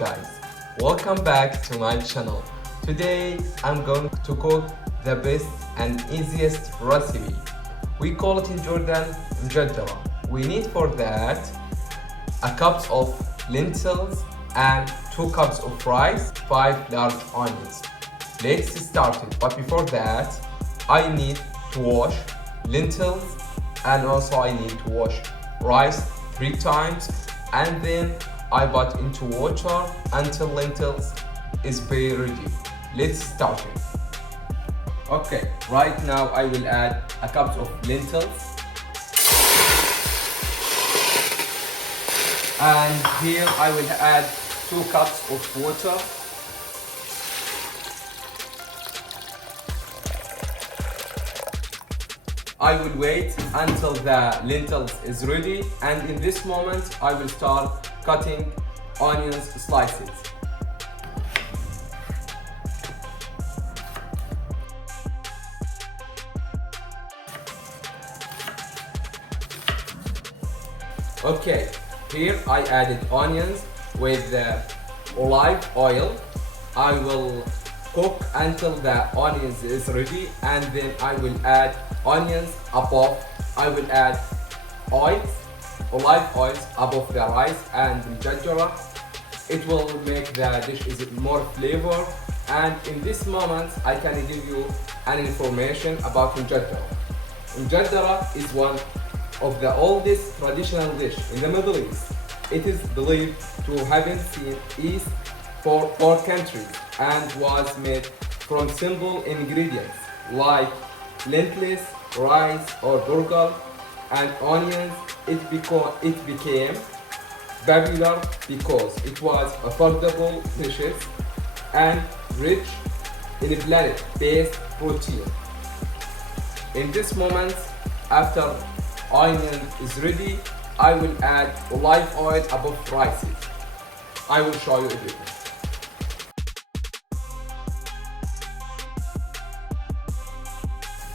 guys, welcome back to my channel. Today I'm going to cook the best and easiest recipe. We call it in Jordan Mujadara. We need for that a cup of lentils and 2 cups of rice, 5 large onions. Let's start it. But before that, I need to wash lentils and also I need to wash rice 3 times, and then I put into water until lentils is very ready. Let's start it. Okay, right now I will add a cup of lentils, and here I will add 2 cups of water. I will wait until the lentils is ready, and in this moment I will start cutting onions slices. Okay, here I added onions with olive oil. I will cook until the onions is ready, and then I will add onions above. I will add olive oils above the rice and mujadara. It will make the dish is more flavor. And in this moment I can give you an information about mujadara. Mujadara is one of the oldest traditional dish in the Middle East. It is believed to have been seen east for 4 countries and was made from simple ingredients like lentils, rice or burger and onions. It became popular because it was affordable, delicious and rich in plant-based protein. In this moment, after onion is ready, I will add olive oil above rice. I will show you everything.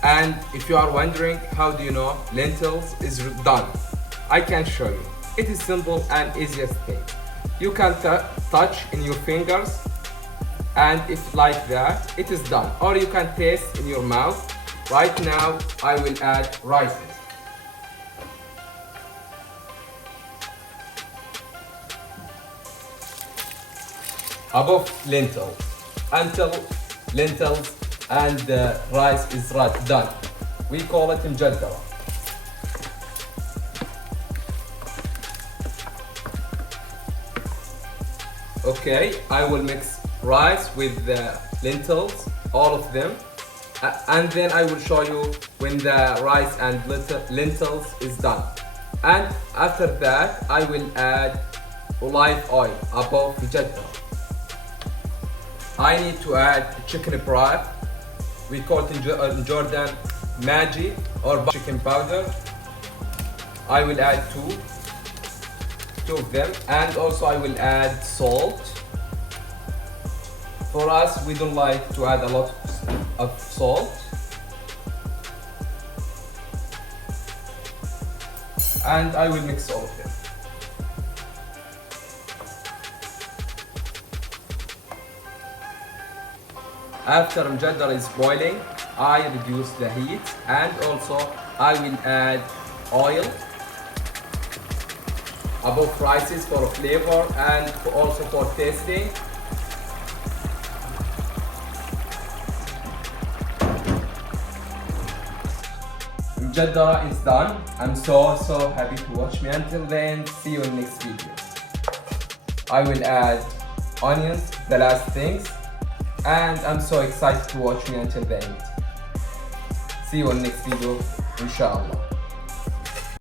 And if you are wondering how do you know lentils is done, I can show you. It is simple and easiest thing. You can touch in your fingers, and if like that, it is done. Or you can taste in your mouth. Right now, I will add rice. Above lentils until lentils and rice is done. We call it mujadara. Okay, I will mix rice with the lentils, all of them, and then I will show you when the rice and lentils is done. And after that, I will add olive oil above mujadara. I need to add chicken broth. We call it in Jordan Maggi or chicken powder. I will add two of them, and also I will add salt. For us, we don't like to add a lot of salt. And I will mix all of them. After mujadara is boiling, I reduce the heat, and also I will add oil above rices for flavor and also for tasting. Mujadara is done. I'm so happy to watch me until then. See you in next video. I will add onions, the last things. And I'm so excited to watch me until the end. See you on next video, inshallah.